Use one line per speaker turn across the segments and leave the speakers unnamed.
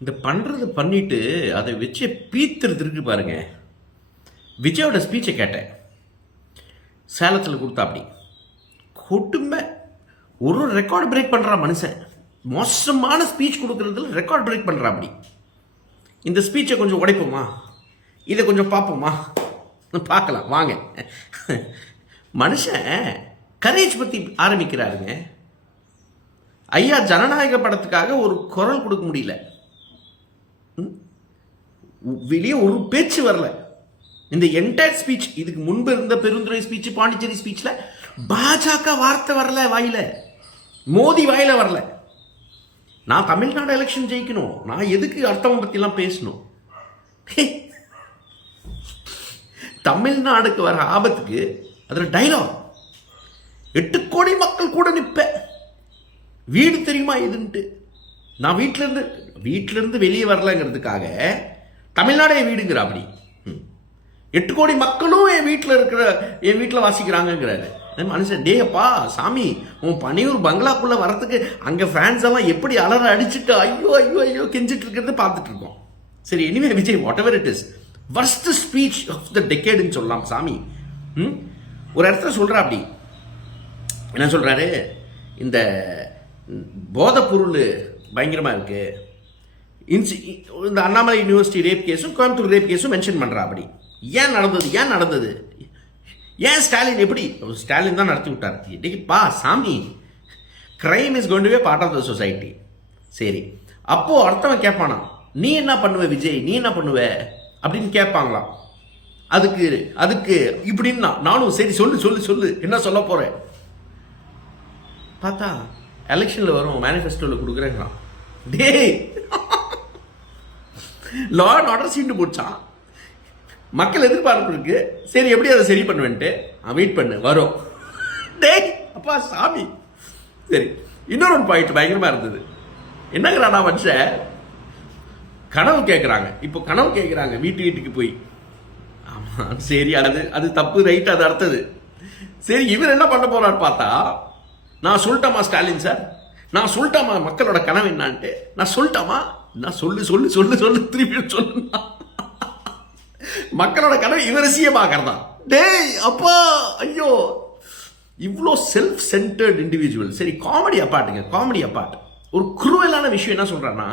இந்த பண்ணுறது பண்ணிட்டு அதை வச்சு பீத்துறது இருக்கு பாருங்க. விஜயோட ஸ்பீச்சை கேட்டேன். சேலத்தில் கொடுத்தா அப்படி கொடுமை. ஒரு ரெக்கார்டு பிரேக் பண்ணுறான் மனுஷன். மோசமான ஸ்பீச் கொடுக்குறதுல ரெக்கார்ட் பிரேக் பண்ணுறான் அப்படி இந்த ஸ்பீச்சை கொஞ்சம் உடைப்போமா? இதை கொஞ்சம் பார்ப்போமா? பார்க்கலாம். வாங்க. மனுஷன் கரேஜ் பற்றி ஆரம்பிக்கிறாருங்க. ஐயா ஜனநாயக படத்துக்காக ஒரு குரல் கொடுக்க முடியல. வெளியே ஒரு பேச்சு வரல. இந்த என்டையர் ஸ்பீச் இதுக்கு முன்பு இருந்த பெருந்துறை ஸ்பீச் பாண்டிச்சேரி ஸ்பீச்சில் பாஜக வார்த்தை வரல வாயில. மோடி வாயில வரல. நான் தமிழ்நாடு எலெக்ஷன் ஜெயிக்கணும். நான் எதுக்கு அர்த்தம் பற்றிலாம் பேசணும்? தமிழ்நாடுக்கு வர ஆபத்துக்கு அதில் டைலாக் எட்டு கோடி மக்கள் கூட நிற்பேன் வீடு தெரியுமா இதுன்ட்டு? நான் வீட்டிலேருந்து வீட்டிலேருந்து வெளியே வரலங்கிறதுக்காக தமிழ்நாடு என் வீடுங்கிற அப்படி ம். எட்டு கோடி மக்களும் என் வீட்டில் இருக்கிற என் வீட்டில் வாசிக்கிறாங்கங்கிறாரு. மனுஷன் டேப்பா சாமி உன் பனையூர் பங்களாக்குள்ளே வரத்துக்கு அங்கே ஃபேன்ஸ் எல்லாம் எப்படி அலற அடிச்சுட்டு ஐயோ ஐயோ ஐயோ கெஞ்சிட்டு இருக்கிறது பார்த்துட்டு இருக்கோம். சரி anyway Vijay whatever it is first speech of the டெக்கேடுன்னு சொல்லலாம் சாமி. ம்? ஒரு இடத்துல சொல்கிறா அப்படி என்ன சொல்கிறாரு இந்த போதைப்பொருள் பயங்கரமாக இருக்குது இன்சி இந்த அண்ணாமலை யூனிவர்சிட்டி ரேப் கேஸும் கோயம்புத்தூர் ரேப் கேஸும் மென்ஷன் பண்ணுறா அப்படி. ஏன் நடந்தது? ஏன் நடந்தது? ஏன் ஸ்டாலின் எப்படி? ஸ்டாலின் தான் நடத்தி விட்டார். இன்னைக்கு பா சாமி. கிரைம் இஸ் கொண்டு போய் பார்ட் ஆஃப் த சொசைட்டி சரி. அப்போது அடுத்தவன் கேட்பானா நீ என்ன பண்ணுவ விஜய்? நீ என்ன பண்ணுவ? அப்படின்னு கேட்பாங்களாம். அதுக்கு அதுக்கு இப்படின்னா நானும் சரி சொல்லு சொல்லு சொல்லு. என்ன சொல்ல போகிறேன் பார்த்தா எலெக்ஷனில் வரும் மேனிஃபெஸ்டோவில் கொடுக்குறேங்கிறான் டேய். லா அண்ட் ஆர்டர் சீண்டு போச்சான் மக்கள் எதிர்பார்ப்பு இருக்கு. சரி எப்படி அதை சரி பண்ணுவேன்ட்டு? வெயிட் பண்ணு வரும். டேய் அப்பா சாமி. சரி இன்னொரு ஒரு பாயிண்ட் பயங்கரமா இருந்தது. என்னங்கிறானா மனுஷன் கனவு கேட்குறாங்க இப்போ கனவு கேட்குறாங்க வீட்டு வீட்டுக்கு போய். ஆமாம் சரி அது அது தப்பு ரைட் அது அடுத்தது. சரி இவர் என்ன பண்ண போறாரு பார்த்தா நான் சொல்லிட்டேமா ஸ்டாலின் சார். நான் சொல்லட்டாமா மக்களோட கனவு என்னான்ட்டு. நான் சொல்லிட்டேம்மா நான் சொல்லு சொல்லு சொல்லு சொல்லு திருப்பி சொல்லு. மக்களோட கனவு இவர் சிஎமாக்கிறதா டேய் அப்பா ஐயோ. இவ்வளோ செல்ஃப் சென்டர்ட் இண்டிவிஜுவல் சரி காமெடி அப்பாட்டுங்க காமெடி அப்பாட் ஒரு குரூவலான விஷயம் என்ன சொல்கிறேன்னா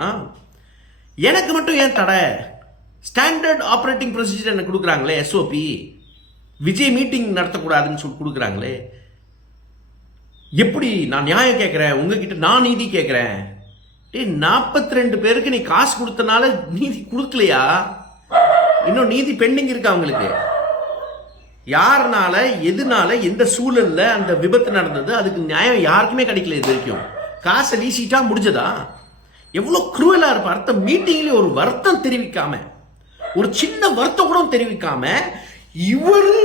எனக்கு மட்டும் ஏன் தடை? ஸ்டாண்டர்ட் ஆப்ரேட்டிங் ப்ரொசீஜர் எனக்கு கொடுக்குறாங்களே எஸ்ஓபி விஜய் மீட்டிங் நடத்தக்கூடாதுன்னு சொல்லி கொடுக்குறாங்களே. எப்படி நான் நியாயம் கேட்குறேன்? உங்ககிட்ட நான் நீதி கேட்குறேன்? டே நாற்பத்தி ரெண்டு பேருக்கு நீ காசு கொடுத்தனால நீதி கொடுக்கலையா? இன்னும் நீதி பெண்டிங் இருக்கா அவங்களுக்கு? யாருனால எதுனால எந்த சூழல்ல அந்த விபத்து நடந்தது? அதுக்கு நியாயம் யாருக்குமே கிடைக்கல இது வரைக்கும். காசை வீசிட்டா முடிஞ்சதா? எவ்வளோ குரூவலா இருப்பா. அடுத்த மீட்டிங்லேயே ஒரு வருத்தம் தெரிவிக்காம ஒரு சின்ன வருத்தம் கூட தெரிவிக்காம இவரு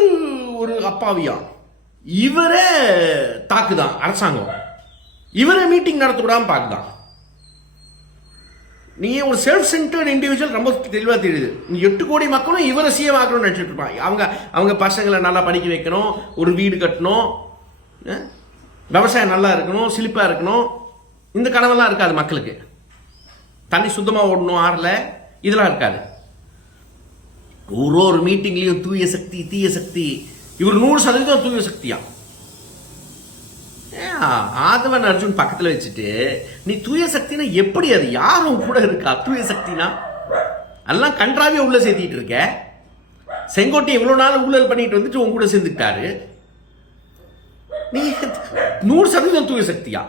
ஒரு அப்பாவியா? இவரே தாக்குதான் அரசாங்கம். இவரே மீட்டிங் நடத்த விடாம பார்க்குதான். நீ ஒரு செல்ஃப் சென்டர்ட் இண்டிவிஜுவல் ரொம்ப தெளிவாக தெரியுது. நீ எட்டு கோடி மக்களும் இவரை சிஎம் ஆகணும்னு நினச்சிட்டு இருப்பாங்க. அவங்க அவங்க பசங்களை நல்லா படிக்க வைக்கணும் ஒரு வீடு கட்டணும் விவசாயம் நல்லா இருக்கணும் செழிப்பாக இருக்கணும். இந்த கனவெல்லாம் இருக்காது மக்களுக்கு. தண்ணி சுத்தமாக ஓடணும் ஆறில். இதெல்லாம் இருக்காது. ஒரு ஒரு மீட்டிங்லேயும் தூய சக்தி தீய சக்தி. இவர் நூறு சதவீதம் தூய சக்தியா ஆதவன் அர்ஜுன் பக்கத்துல வச்சுட்டு நீ தூய சக்தினா எப்படி அது? யாரும் கூட இருக்கா? தூய சக்தினா? எல்லாம் கன்றாவே உள்ள சேர்த்திட்டு இருக்க. செங்கோட்டை இவ்வளவு நாள் ஊழல் பண்ணிட்டு வந்துட்டு உன் கூட சேர்ந்துட்டாரு நீ நூறு சதவீதம் தூய சக்தியா?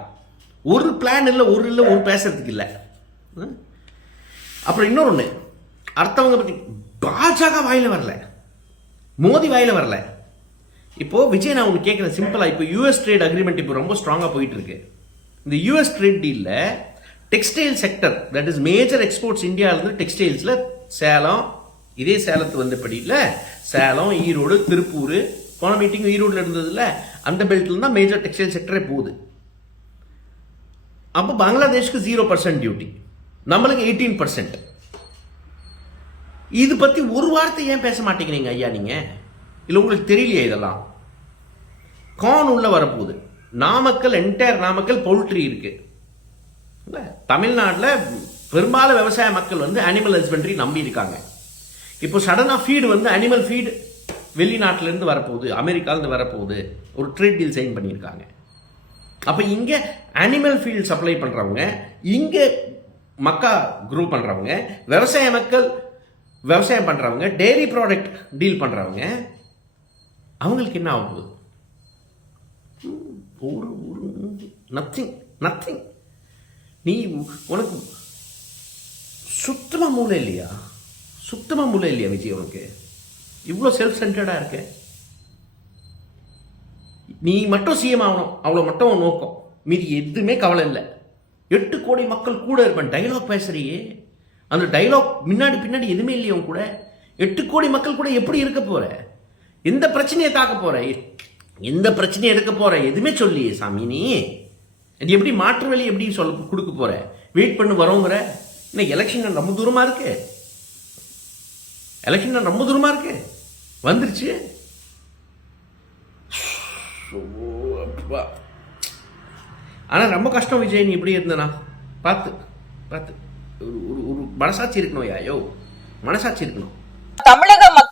ஒரு பிளான் இல்லை ஒரு இல்லை ஒரு பேசுறதுக்கு இல்லை. ம்? அப்புறம் இன்னொன்று அடுத்தவங்க பத்தி பாஜக வாயில வரல. மோதி வாயில வரல. இப்போ விஜய் நான் ஒன்று கேட்குறேன் சிம்பிளா இப்போ யூஎஸ் ட்ரேட் அக்ரிமெண்ட் இப்போ ரொம்ப ஸ்ட்ராங்காக போயிட்டு இருக்கு இந்த US trade டீல்ல textile sector that is major exports இந்தியாவிலேருந்து டெக்ஸ்டைல்ஸில் சேலம் இதே சேலத்து வந்தபடியில் சேலம் ஈரோடு திருப்பூர் போன மீட்டிங் ஈரோடில் இருந்ததில்ல அந்த பெல்ட்ல தான் மேஜர் டெக்ஸ்டைல் செக்டரே போகுது. அப்போ பங்களாதேஷ்க்கு ஜீரோ பர்சன்ட் டியூட்டி நம்மளுக்கு எயிட்டீன் பர்சன்ட் இது பற்றி ஒரு வார்த்தை ஏன் பேச மாட்டேங்கிறீங்க ஐயா நீங்கள் இல்லை உங்களுக்கு தெரியலையே இதெல்லாம்? கான் உள்ள வரப்போகுது. நாமக்கல் என்டையர் நாமக்கல் பவுல்ட்ரி இருக்கு. இல்லை தமிழ்நாட்டில் பெரும்பாலும் விவசாய மக்கள் வந்து அனிமல் ஹஸ்பண்ட்ரி நம்பி இருக்காங்க. இப்போ சடனாக ஃபீடு வந்து அனிமல் ஃபீடு வெளிநாட்டிலேருந்து வரப்போகுது அமெரிக்காலேருந்து வரப்போகுது. ஒரு ட்ரேட் டீல் சைன் பண்ணியிருக்காங்க. அப்போ இங்கே அனிமல் ஃபீல்ட் சப்ளை பண்ணுறவங்க இங்கே மக்கா குரூப் பண்ணுறவங்க விவசாய மக்கள் விவசாயம் பண்ணுறவங்க டெய்ரி ப்ராடக்ட் டீல் பண்ணுறவங்க அவங்களுக்கு என்ன ஆக போகுது ஒரு ஒரு நத்திங் நத்திங் நீ உனக்கு சுத்தமாக மூளை இல்லையா? சுத்தமாக மூளை இல்லையா விஜய் உனக்கு? இவ்வளோ செல்ஃப் சென்டர்டாக இருக்க. நீ மட்டும் சிஎம் ஆகணும். அவ்வளோ மட்டும் நோக்கம். மீதி எதுவுமே கவலை இல்லை. எட்டு கோடி மக்கள் கூட இருப்பேன். டைலாக் பேசுறியே. அந்த டைலாக் முன்னாடி பின்னாடி எதுவுமே இல்லையா உன் கூட. எட்டு கோடி மக்கள் கூட எப்படி இருக்க போற? எந்த பிரச்சனையை தாக்க போற எந்த பிரச்சனையை எடுக்க போற எதுவுமே சொல்லியே சாமி நீ. எப்படி மாற்று வழி எப்படி சொல்ல கொடுக்க போற? வெயிட் பண்ணி வரோங்கிற? இன்னும் எலெக்ஷன் ரொம்ப தூரமா இருக்கு. எலெக்ஷன் ரொம்ப தூரமா இருக்கு. வந்துருச்சு. ஆனால் அப்பா. ஆனா ரொம்ப கஷ்டம் விஜய் நீ இப்படி இருந்தனா? பார்த்து பார்த்து. ஒரு ஒரு மனசாட்சி இருக்கணும் யோ மனசாட்சி இருக்கணும்.
தமிழக